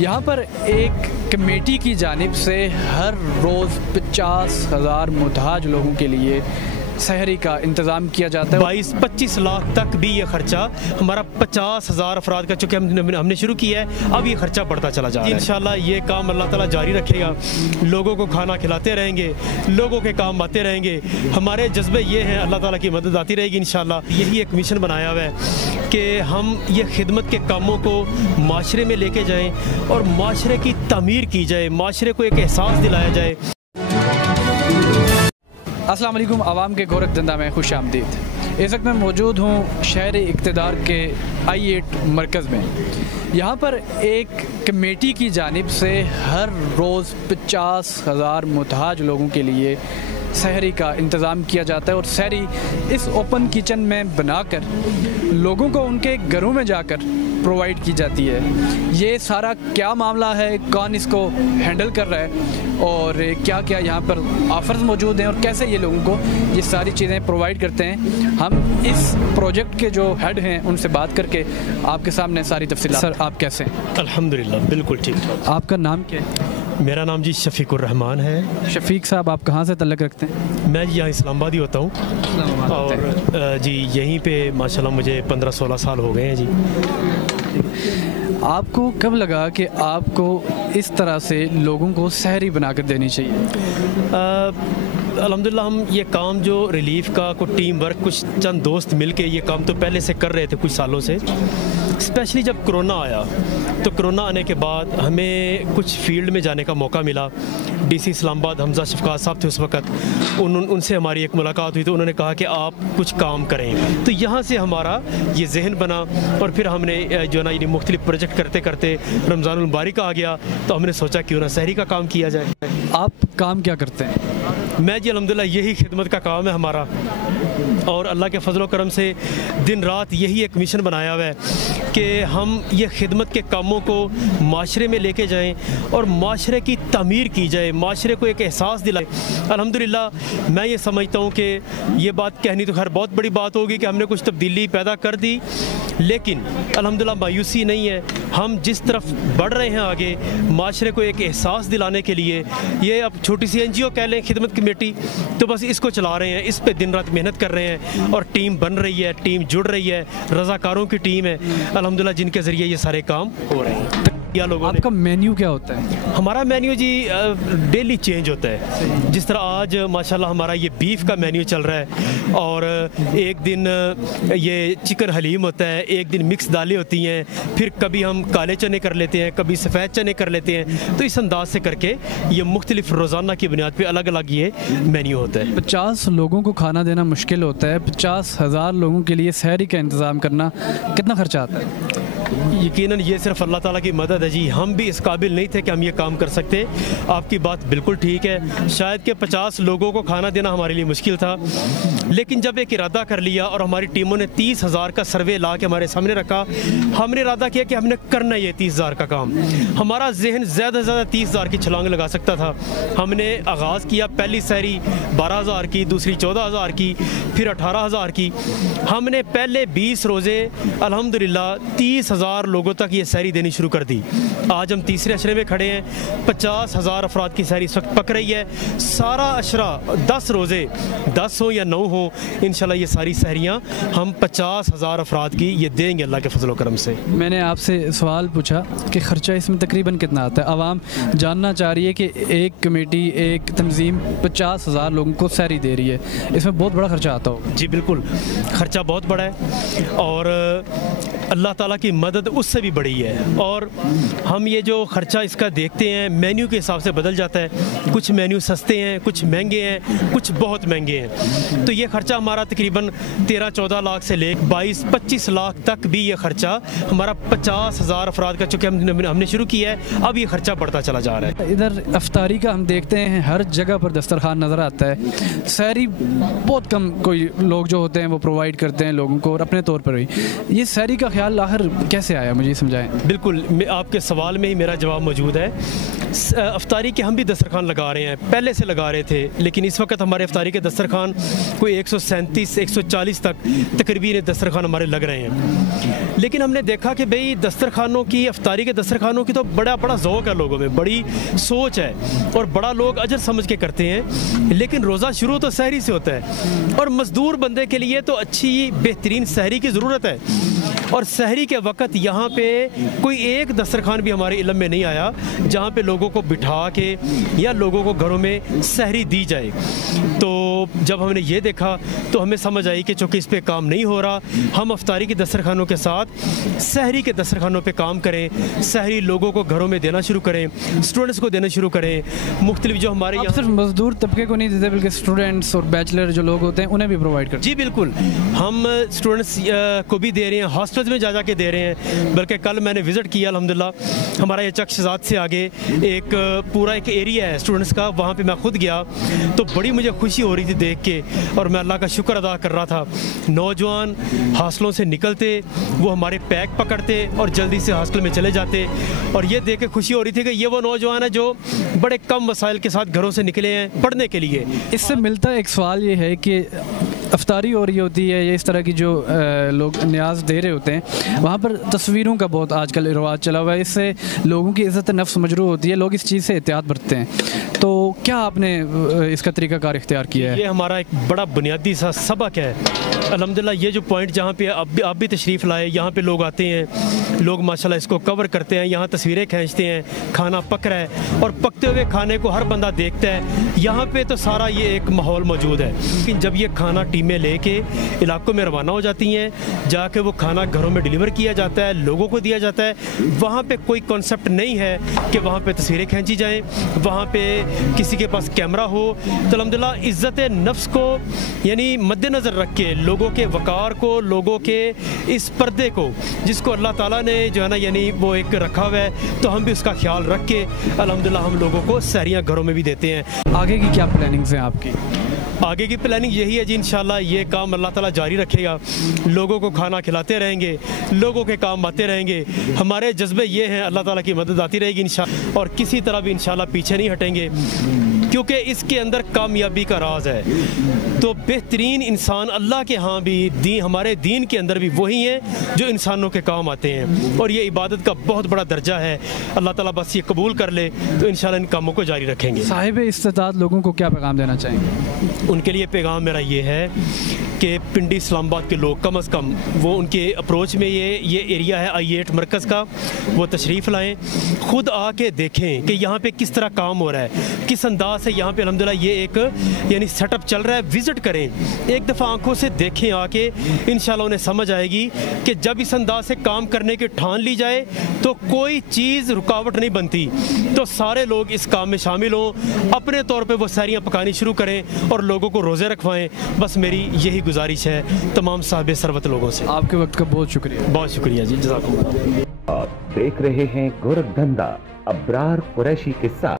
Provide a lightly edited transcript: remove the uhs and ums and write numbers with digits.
यहाँ पर एक कमेटी की जानिब से हर रोज़ 50,000 मुहताज लोगों के लिए सहरी का इंतज़ाम किया जाता है। 22-25 लाख तक भी ये खर्चा हमारा 50,000 अफराद का चूँकि हमने शुरू किया है, अब ये खर्चा बढ़ता चला जा रहा है। इंशाल्लाह ये काम अल्लाह ताला जारी रखेगा, लोगों को खाना खिलाते रहेंगे, लोगों के काम आते रहेंगे। हमारे जज्बे ये हैं, अल्लाह ताला की मदद आती रहेगी इंशाल्लाह। यही एक मिशन बनाया हुआ है कि हम ये खिदमत के कामों को माशरे में लेके जाएँ और माशरे की तमीर की जाए, माशरे को एक एहसास दिलाया जाए। अस्सलाम वालेकुम, आवाम के गोरख धंधा में खुश आमदीद। इस वक्त मैं मौजूद हूँ शहर इक़्तिदार के I8 मरकज़ में। यहाँ पर एक कमेटी की जानिब से हर रोज़ 50,000 मुहताज लोगों के लिए सहरी का इंतज़ाम किया जाता है और सहरी इस ओपन किचन में बनाकर लोगों को उनके घरों में जाकर प्रोवाइड की जाती है। ये सारा क्या मामला है, कौन इसको हैंडल कर रहा है और क्या क्या यहाँ पर ऑफ़र्स मौजूद हैं और कैसे ये लोगों को ये सारी चीज़ें प्रोवाइड करते हैं, हम इस प्रोजेक्ट के जो हेड हैं उनसे बात करके आपके सामने सारी तफसीलात। सर, आप कैसे हैं? अल्हम्दुलिल्लाह, बिल्कुल ठीक ठाक। आपका नाम क्या है? मेरा नाम जी शफीकुर रहमान है। शफीक साहब, आप कहाँ से तल्लुक़ रखते हैं? मैं यहाँ इस्लामाबाद ही होता हूँ और जी यहीं पे माशाल्लाह मुझे 15-16 साल हो गए हैं जी। आपको कब लगा कि आपको इस तरह से लोगों को सहरी बनाकर देनी चाहिए? अल्हम्दुलिल्लाह हम ये काम जो रिलीफ का को टीम वर्क कुछ चंद दोस्त मिल के ये काम तो पहले से कर रहे थे कुछ सालों से। स्पेशली जब कोरोना आया तो कोरोना आने के बाद हमें कुछ फील्ड में जाने का मौका मिला। DC इस्लामाबाद हमजा शफकात साहब थे उस वक़्त, उनसे हमारी एक मुलाकात हुई तो उन्होंने कहा कि आप कुछ काम करें। तो यहाँ से हमारा ये जहन बना और फिर हमने जो ना ये मुख्तलिफ प्रोजेक्ट करते करते रमज़ानुल मुबारक आ गया तो हमने सोचा क्यों ना सहरी का काम किया जाए। आप काम क्या करते हैं? मैं जी अल्हम्दुलिल्लाह यही खिदमत का काम है हमारा और अल्लाह के फजल करम से दिन रात यही एक मिशन बनाया हुआ है कि हम ये खिदमत के कामों को माशरे में लेके जाएं और माशरे की तमीर की जाए, माशरे को एक एहसास दिलाए। अल्हम्दुलिल्लाह मैं ये समझता हूँ कि ये बात कहनी तो खैर बहुत बड़ी बात होगी कि हमने कुछ तब्दीली पैदा कर दी, लेकिन अल्हम्दुलिल्लाह मायूसी नहीं है। हम जिस तरफ बढ़ रहे हैं आगे माशरे को एक एहसास दिलाने के लिए, ये अब छोटी सी NGO कह लें खिदमत कमेटी, तो बस इसको चला रहे हैं, इस पे दिन रात मेहनत कर रहे हैं और टीम बन रही है, टीम जुड़ रही है, रज़ाकारों की टीम है अल्हम्दुलिल्लाह जिनके ज़रिए ये सारे काम हो रहे हैं। या लोगों आपका मेन्यू क्या होता है? हमारा मेन्यू जी डेली चेंज होता है। जिस तरह आज माशाल्लाह हमारा ये बीफ का मेन्यू चल रहा है और एक दिन ये चिकन हलीम होता है, एक दिन मिक्स दालें होती हैं, फिर कभी हम काले चने कर लेते हैं, कभी सफ़ेद चने कर लेते हैं। तो इस अंदाज से करके ये मुख्तलिफ रोज़ाना की बुनियाद पर अलग अलग ये मेन्यू होता है। 50 लोगों को खाना देना मुश्किल होता है, 50,000 लोगों के लिए सहरी का इंतज़ाम करना कितना खर्चा आता है? यकीनन ये सिर्फ अल्लाह ताला की मदद है जी। हम भी इस काबिल नहीं थे कि हम ये काम कर सकते। आपकी बात बिल्कुल ठीक है, शायद कि 50 लोगों को खाना देना हमारे लिए मुश्किल था, लेकिन जब एक इरादा कर लिया और हमारी टीमों ने 30,000 का सर्वे ला के हमारे सामने रखा, हमने इरादा किया कि हमने करना ये 30,000 का काम। हमारा जहन ज़्यादा से ज़्यादा 30,000 की छलांग लगा सकता था। हमने आगाज़ किया, पहली सहरी 12,000 की, दूसरी 14,000 की, फिर 18,000 की। हमने पहले 20 रोज़े अल्हम्दुलिल्लाह 30,000 लोगों तक ये सहरी देनी शुरू कर दी। आज हम तीसरे अशरे में खड़े हैं, 50,000 अफराद की सहरी इस वक्त पक रही है। सारा अशरा 10 रोज़े 10 हो या 9 हो, इंशाल्लाह ये सारी सहरियाँ हम 50,000 अफराद की ये देंगे अल्लाह के फजल करम से। मैंने आपसे सवाल पूछा कि ख़र्चा इसमें तकरीबन कितना आता है। आवाम जानना चाह रही है कि एक कमेटी, एक तंजीम 50,000 लोगों को सहरी दे रही है, इसमें बहुत बड़ा ख़र्चा आता हो। जी बिल्कुल, ख़र्चा बहुत बड़ा है और अल्लाह ताला की मदद उससे भी बड़ी है। और हम ये जो ख़र्चा इसका देखते हैं मेन्यू के हिसाब से बदल जाता है। कुछ मेन्यू सस्ते हैं, कुछ महंगे हैं, कुछ बहुत महंगे हैं। तो ये ख़र्चा हमारा तकरीबन 13-14 लाख से ले 22-25 लाख तक भी ये ख़र्चा हमारा 50,000 अफराद का चूँकि हमने शुरू किया है, अब ये ख़र्चा बढ़ता चला जा रहा है। इधर अफ्तारी का हम देखते हैं हर जगह पर दस्तरखान नज़र आता है, सहरी बहुत कम कोई लोग जो होते हैं वो प्रोवाइड करते हैं लोगों को और अपने तौर पर भी। ये सहरी का ख्याल ख्याल आखिर कैसे आया, मुझे समझाएं। बिल्कुल, आपके सवाल में ही मेरा जवाब मौजूद है। अफ्तारी के हम भी दस्तरखान लगा रहे हैं, पहले से लगा रहे थे, लेकिन इस वक्त हमारे अफ्तारी के दस्तरखान कोई 137-140 तक तकरीबन दस्तरखान हमारे लग रहे हैं। लेकिन हमने देखा कि भाई दस्तरखानों की, अफ्तारी के दस्तरखानों की तो बड़ा ज़ौक़ है लोगों में, बड़ी सोच है और बड़ा लोग अजर समझ के करते हैं। लेकिन रोज़ा शुरू तो सहरी से होता है और मज़दूर बंदे के लिए तो अच्छी बेहतरीन सहरी की ज़रूरत है। और सहरी के वक्त यहाँ पे कोई एक दस्तरखान भी हमारे इल्म में नहीं आया जहाँ पे लोगों को बिठा के या लोगों को घरों में सहरी दी जाए। तो जब हमने ये देखा तो हमें समझ आई कि चूँकि इस पे काम नहीं हो रहा, हम अफ्तारी के दस्तरखानों के साथ सहरी के दस्तरखानों पे काम करें, सहरी लोगों को घरों में देना शुरू करें, स्टूडेंट्स को देना शुरू करें। मुख्तलिफ जो हमारे यहाँ सिर्फ मजदूर तबके को नहीं देते बल्कि स्टूडेंट्स और बैचलर जो लोग होते हैं उन्हें भी प्रोवाइड करते हैं। जी बिल्कुल, हम स्टूडेंट्स को भी दे रहे हैं, हॉस्टल्स में जा के दे रहे हैं। बल्कि कल मैंने विज़िट किया अल्हम्दुलिल्लाह, हमारा ये चक शहजाद से आगे एक पूरा एक एरिया है स्टूडेंट्स का, वहाँ पे मैं खुद गया तो बड़ी मुझे खुशी हो रही थी देख के और मैं अल्लाह का शुक्र अदा कर रहा था। नौजवान हॉस्टलों से निकलते, वो हमारे पैक पकड़ते और जल्दी से हॉस्टल में चले जाते और ये देख के खुशी हो रही थी कि ये वो नौजवान है जो बड़े कम वसाइल के साथ घरों से निकले हैं पढ़ने के लिए। इससे मिलता एक सवाल ये है कि अफ्तारी हो रही होती है या इस तरह की जो लोग न्याज दे रहे होते हैं, वहाँ पर तस्वीरों का बहुत आजकल रिवाज चला हुआ है, इससे लोगों की इज़्ज़त नफ्स मजरूह होती है, लोग इस चीज़ से एहतियात बरतते हैं। तो क्या आपने इसका तरीक़ाकार इख्तियार किया है? ये हमारा एक बड़ा बुनियादी सा सबक है अल्हम्दुलिल्लाह। ये जो पॉइंट जहाँ पे आप भी तशरीफ़ लाए, यहाँ पे लोग आते हैं, लोग माशाल्लाह इसको कवर करते हैं, यहाँ तस्वीरें खींचते हैं, खाना पक रहा है और पकते हुए खाने को हर बंदा देखता है। यहाँ पे तो सारा ये एक माहौल मौजूद है। लेकिन जब ये खाना टीमें लेके इलाकों में रवाना हो जाती हैं, जाके वो खाना घरों में डिलीवर किया जाता है, लोगों को दिया जाता है, वहाँ पे कोई कॉन्सेप्ट नहीं है कि वहाँ पे तस्वीरें खींची जाएँ, वहाँ पे किसी के पास कैमरा हो। तो अल्हम्दुलिल्लाह इज़्ज़त नफ्स को यानी मद्देनज़र रख के, लोगों के वक़ार को, लोगों के इस पर्दे को जिसको अल्लाह ताला ने जो है ना यानी वो एक रखा हुआ है, तो हम भी उसका ख्याल रख के अल्हम्दुलिल्लाह हम लोगों को सहरियाँ घरों में भी देते हैं। आगे की क्या प्लानिंग्स हैं आपकी? आगे की प्लानिंग यही है जी, इंशाल्लाह ये काम अल्लाह ताला जारी रखेगा, लोगों को खाना खिलाते रहेंगे, लोगों के काम आते रहेंगे। हमारे जज्बे ये हैं, अल्लाह ताला की मदद आती रहेगी इंशाल्लाह, और किसी तरह भी इंशाल्लाह पीछे नहीं हटेंगे क्योंकि इसके अंदर कामयाबी का राज है। तो बेहतरीन इंसान अल्लाह के यहाँ भी हमारे दीन के अंदर भी वही हैं जो इंसानों के काम आते हैं और ये इबादत का बहुत बड़ा दर्जा है। अल्लाह ताला बस ये कबूल कर ले तो इंशाल्लाह इन कामों को जारी रखेंगे। साहिब इस्तेताअत लोगों को क्या पैगाम देना चाहेंगे? उनके लिए पैगाम मेरा ये है कि पिंडी इस्लामाबाद के लोग कम अज़ कम वो उनके अप्रोच में ये एरिया है I8 मरकज़ का, वो तशरीफ़ लाएँ, ख़ुद आके देखें कि यहाँ पे किस तरह काम हो रहा है, किस अंदाज से यहाँ पे अल्हम्दुलिल्लाह ये एक यानी सेटअप चल रहा है। विज़िट करें, एक दफ़ा आंखों से देखें आके, इंशाल्लाह उन्हें समझ आएगी कि जब इस अंदाज से काम करने की ठान ली जाए तो कोई चीज़ रुकावट नहीं बनती। तो सारे लोग इस काम में शामिल हों, अपने तौर पर वो सहरियाँ पकानी शुरू करें और लोगों को रोज़े रखवाएँ। बस मेरी यही गुजारिश है तमाम साहिब सरवत लोगों से। आपके वक्त का बहुत शुक्रिया। बहुत शुक्रिया जी, जज़ाकुमुल्लाह। आप देख रहे हैं गोरखधंधा अब्रार कुरैशी के साथ।